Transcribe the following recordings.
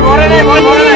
vale, corre, vale,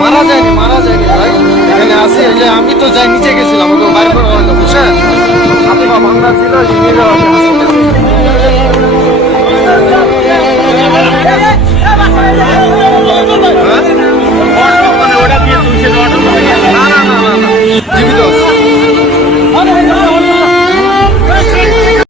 মারা যায়নি মারা যায়নি ভাই এখানে যে আমি তো যাই নিচে গেছিলাম ওকে বাইরে করে হলো বুঝছেন